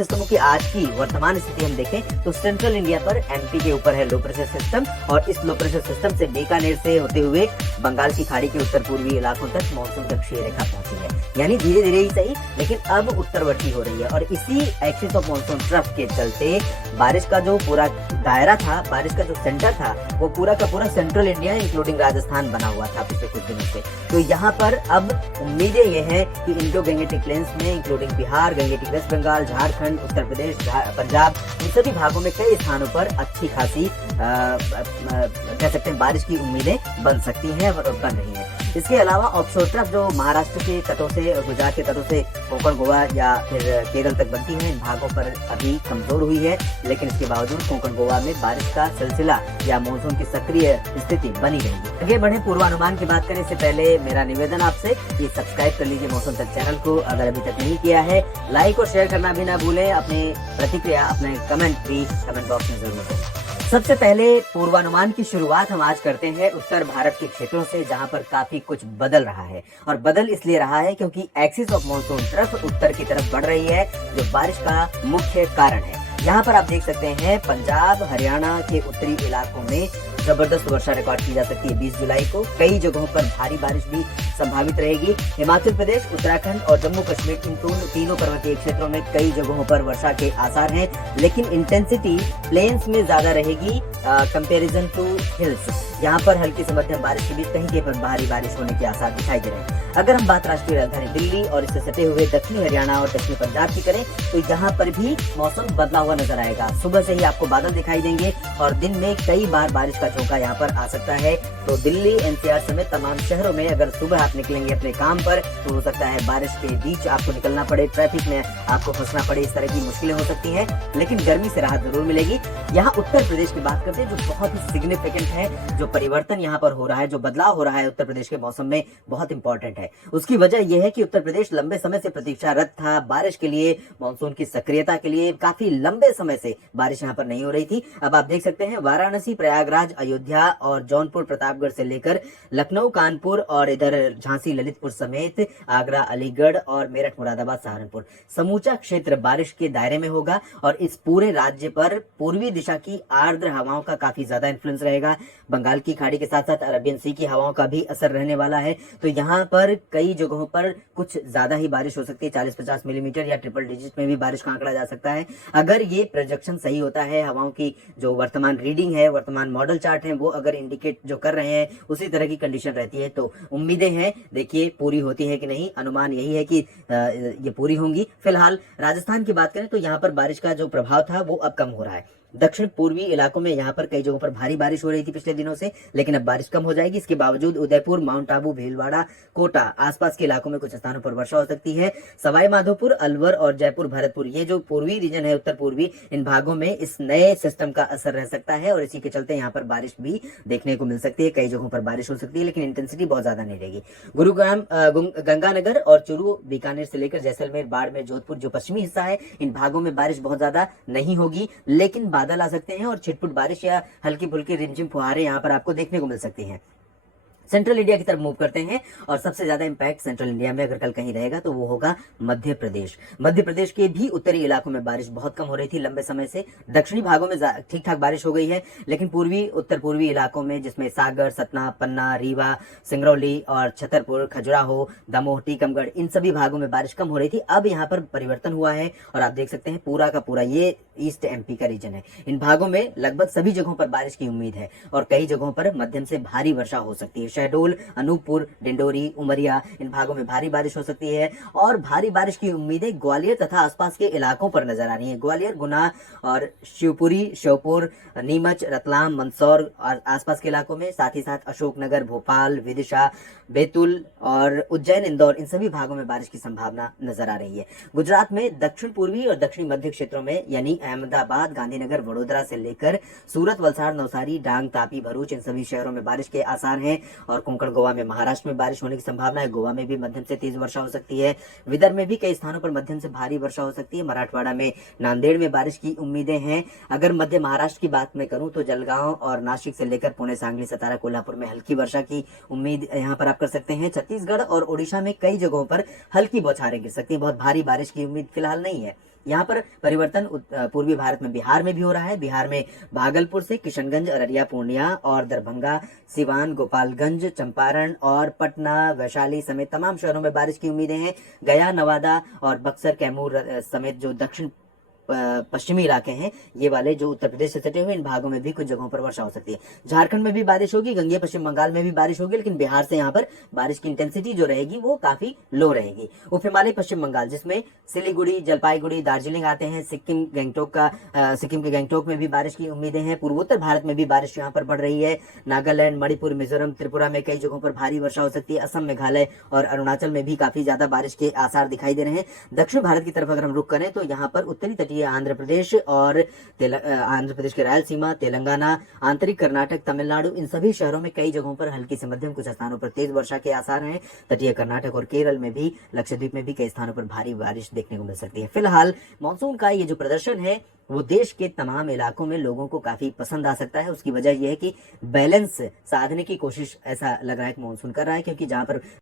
सिस्टमों की आज की वर्तमान स्थिति हम देखें तो सेंट्रल इंडिया पर एमपी के ऊपर है लो प्रेशर सिस्टम, और इस लो प्रेशर सिस्टम से बीकानेर से होते हुए बंगाल की खाड़ी के उत्तर पूर्वी इलाकों तक मानसून कक्षीय रेखा पहुंची है। यानी धीरे धीरे ही सही, लेकिन अब उत्तरवर्ती हो रही है। और इसी एक्सिस ऑफ मानसून ट्रफ के चलते बारिश का जो पूरा दायरा था, बारिश का जो सेंटर था, वो पूरा का पूरा सेंट्रल इंडिया इंक्लूडिंग राजस्थान बना हुआ था पिछले कुछ दिनों से। तो यहाँ पर अब उम्मीदें ये है कि इंडो गंगेटिक प्लेन्स में इंक्लूडिंग बिहार, गंगेटिक वेस्ट बंगाल, झारखंड, उत्तर प्रदेश, पंजाब, इन सभी भागों में कई स्थानों पर अच्छी खासी कह सकते हैं बारिश की उम्मीदें बन सकती हैं और बन रही हैं। इसके अलावा ऑफशोर ट्रफ जो महाराष्ट्र के तटों से, गुजरात के तटों से कोंकण, गोवा या फिर केरल तक बनती है, इन भागों पर अभी कमजोर हुई है, लेकिन इसके बावजूद कोंकण, गोवा में बारिश का सिलसिला या मॉनसून की सक्रिय स्थिति बनी रहेगी। आगे बढ़े पूर्वानुमान की बात करें इससे पहले मेरा निवेदन आपसे कि सब्सक्राइब कर लीजिए मौसम तक चैनल को अगर अभी तक नहीं किया है। लाइक और शेयर करना भी ना भूलें। अपनी प्रतिक्रिया, अपने कमेंट भी कमेंट बॉक्स में जरूर दें। सबसे पहले पूर्वानुमान की शुरुआत हम आज करते हैं उत्तर भारत के क्षेत्रों से, जहां पर काफी कुछ बदल रहा है। और बदल इसलिए रहा है क्योंकि एक्सिस ऑफ मॉनसून ट्रफ उत्तर की तरफ बढ़ रही है, जो बारिश का मुख्य कारण है। यहाँ पर आप देख सकते हैं पंजाब, हरियाणा के उत्तरी इलाकों में जबरदस्त वर्षा रिकॉर्ड की जा सकती है 20 जुलाई को। कई जगहों पर भारी बारिश भी संभावित रहेगी। हिमाचल प्रदेश, उत्तराखंड और जम्मू कश्मीर, इन तीनों पर्वतीय क्षेत्रों में कई जगहों पर वर्षा के आसार हैं, लेकिन इंटेंसिटी प्लेन्स में ज्यादा रहेगी कंपैरिजन टू हिल्स। यहाँ पर हल्की से मध्यम बारिश के बीच कहीं पर भारी बारिश होने के आसार दिखाई दे रहे हैं। अगर हम बात राष्ट्रीय राजधानी दिल्ली और इससे सटे हुए दक्षिणी हरियाणा और दक्षिणी पंजाब की करें तो यहाँ पर भी मौसम बदला हुआ नजर आएगा। सुबह से ही आपको बादल दिखाई देंगे और दिन में कई बार बारिश का झोंका यहाँ पर आ सकता है। तो दिल्ली, एनसीआर समेत तमाम शहरों में अगर सुबह आप निकलेंगे अपने काम पर तो हो सकता है बारिश के बीच आपको निकलना पड़े, ट्रैफिक में आपको फंसना पड़े, इस तरह की मुश्किलें हो सकती हैं, लेकिन गर्मी से राहत जरूर मिलेगी। यहाँ उत्तर प्रदेश की बात करते हैं, जो बहुत ही सिग्निफिकेंट है। जो परिवर्तन यहाँ पर हो रहा है, जो बदलाव हो रहा है उत्तर प्रदेश के मौसम में, बहुत इंपॉर्टेंट है। उसकी वजह यह है कि उत्तर प्रदेश लंबे समय से प्रतीक्षारत था बारिश के लिए, मानसून की सक्रियता के लिए। काफी लंबे समय से बारिश यहाँ पर नहीं हो रही थी। अब आप देख सकते हैं वाराणसी, प्रयागराज, अयोध्या और जौनपुर, प्रतापगढ़ से लेकर लखनऊ, कानपुर और इधर झांसी, ललितपुर समेत आगरा, अलीगढ़ और मेरठ, मुरादाबाद, सहारनपुर, समूचा क्षेत्र बारिश के दायरे में होगा। और इस पूरे राज्य पर पूर्वी दिशा की आर्द्र हवाओं का काफी ज्यादा इन्फ्लुएंस रहेगा। बंगाल की खाड़ी के साथ साथ अरबियन सी की हवाओं का भी असर रहने वाला है। तो यहाँ पर कई जगहों पर कुछ ज्यादा ही बारिश हो सकती है, 40-50 मिलीमीटर या ट्रिपल डिजिट में भी बारिश का आंकड़ा जा सकता है। अगर ये प्रोजेक्शन सही होता है, हवाओं की जो वर्तमान रीडिंग है, वर्तमान मॉडल चार्ट है, वो अगर इंडिकेट जो कर रहे हैं उसी तरह की कंडीशन रहती है, तो उम्मीदें हैं, देखिए पूरी होती है कि नहीं। अनुमान यही है कि ये पूरी होंगी। फिलहाल राजस्थान की बात करें तो यहाँ पर बारिश का जो प्रभाव था वो अब कम हो रहा है। दक्षिण पूर्वी इलाकों में यहाँ पर कई जगहों पर भारी बारिश हो रही थी पिछले दिनों से, लेकिन अब बारिश कम हो जाएगी। इसके बावजूद उदयपुर, माउंट आबू, भीलवाड़ा, कोटा, आसपास के इलाकों में कुछ स्थानों पर वर्षा हो सकती है। सवाई माधोपुर, अलवर और जयपुर, भरतपुर, ये जो पूर्वी रीजन है, उत्तर पूर्वी, इन भागों में इस नए सिस्टम का असर रह सकता है और इसी के चलते यहाँ पर बारिश भी देखने को मिल सकती है। कई जगहों पर बारिश हो सकती है, लेकिन इंटेंसिटी बहुत ज्यादा नहीं रहेगी। गुरुग्राम, गंगानगर और चूरू, बीकानेर से लेकर जैसलमेर, बाड़मेर, जोधपुर, जो पश्चिमी हिस्सा है, इन भागों में बारिश बहुत ज्यादा नहीं होगी, लेकिन बादल आ सकते हैं और छिटपुट बारिश या हल्की फुल्की रिमझिम फुहारें यहाँ पर आपको देखने को मिल सकती हैं। सेंट्रल इंडिया की तरफ मूव करते हैं और सबसे ज्यादा इंपैक्ट सेंट्रल इंडिया में अगर कल कहीं रहेगा तो वो होगा मध्य प्रदेश। मध्य प्रदेश के भी उत्तरी इलाकों में बारिश बहुत कम हो रही थी लंबे समय से। दक्षिणी भागों में ठीक ठाक बारिश हो गई है, लेकिन पूर्वी, उत्तर पूर्वी इलाकों में, जिसमें सागर, सतना, पन्ना, रीवा, सिंगरौली और छतरपुर, खजुराहो, दमोह, टीकमगढ़, इन सभी भागों में बारिश कम हो रही थी। अब यहाँ पर परिवर्तन हुआ है और आप देख सकते हैं पूरा का पूरा ये ईस्ट एमपी का रीजन है। इन भागों में लगभग सभी जगहों पर बारिश की उम्मीद है और कई जगहों पर मध्यम से भारी वर्षा हो सकती है। शहडोल, अनूपपुर, डिंडोरी, उमरिया, इन भागों में भारी बारिश हो सकती है और भारी बारिश की उम्मीदें ग्वालियर तथा आसपास के इलाकों पर नजर आ रही हैं। ग्वालियर, गुना और शिवपुरी, श्योपुर, नीमच, रतलाम, मंदसौर और आसपास के इलाकों में, साथ ही साथ अशोकनगर, भोपाल, विदिशा, बैतूल और उज्जैन, इंदौर, इन सभी भागों में बारिश की संभावना नजर आ रही है। गुजरात में दक्षिण पूर्वी और दक्षिण मध्य क्षेत्रों में, यानी अहमदाबाद, गांधीनगर, वडोदरा से लेकर सूरत, वलसाड़, नवसारी, डांग, तापी, भरूच, इन सभी शहरों में बारिश के आसार हैं। और कोंकण, गोवा में, महाराष्ट्र में बारिश होने की संभावना है। गोवा में भी मध्यम से तेज वर्षा हो सकती है। विदर्भ में भी कई स्थानों पर मध्यम से भारी वर्षा हो सकती है। मराठवाड़ा में, नांदेड़ में बारिश की उम्मीदें हैं। अगर मध्य महाराष्ट्र की बात मैं करूं तो जलगांव और नासिक से लेकर पुणे, सांगली, सतारा, कोल्हापुर में हल्की वर्षा की उम्मीद यहाँ पर आप कर सकते हैं। छत्तीसगढ़ और ओडिशा में कई जगहों पर हल्की बौछारें गिर सकती हैं, बहुत भारी बारिश की उम्मीद फिलहाल नहीं है। यहाँ पर परिवर्तन पूर्वी भारत में बिहार में भी हो रहा है। बिहार में भागलपुर से किशनगंज, अररिया, पूर्णिया और दरभंगा, सिवान, गोपालगंज, चंपारण और पटना, वैशाली समेत तमाम शहरों में बारिश की उम्मीदें हैं। गया, नवादा और बक्सर, कैमूर समेत जो दक्षिण पश्चिमी इलाके हैं, ये वाले जो उत्तर प्रदेश से सटे हुए, इन भागों में भी कुछ जगहों पर वर्षा हो सकती है। झारखंड में भी बारिश होगी, गंगे पश्चिम बंगाल में भी बारिश होगी, लेकिन बिहार से यहाँ पर बारिश की इंटेंसिटी जो रहेगी वो काफी लो रहेगी। उप हिमालय पश्चिम बंगाल, जिसमें सिलीगुड़ी, जलपाईगुड़ी, दार्जिलिंग आते हैं, सिक्किम के गैंगटोक में भी बारिश की उम्मीदें हैं। पूर्वोत्तर भारत में भी बारिश यहाँ पर बढ़ रही है। नागालैंड, मणिपुर, मिजोरम, त्रिपुरा में कई जगहों पर भारी वर्षा हो सकती है। असम, मेघालय और अरुणाचल में भी काफी ज्यादा बारिश के आसार दिखाई दे रहे हैं। दक्षिण भारत की तरफ अगर हम रुख करें तो यहाँ पर उत्तरी तटीय आंध्र प्रदेश और आंध्र प्रदेश के रायलसीमा, तेलंगाना, आंतरिक कर्नाटक, तमिलनाडु, इन सभी शहरों में कई जगहों पर हल्की से मध्यम, कुछ स्थानों पर तेज वर्षा के आसार हैं। तटीय कर्नाटक और केरल में भी, लक्षद्वीप में भी कई स्थानों पर भारी बारिश देखने को मिल सकती है। फिलहाल मानसून का ये जो प्रदर्शन है वो देश के तमाम इलाकों में लोगों को काफी पसंद आ सकता है। उसकी वजह यह है कि बैलेंस साधने की कोशिश ऐसा लग रहा है कि मानसून कर रहा है, क्योंकि जहां पर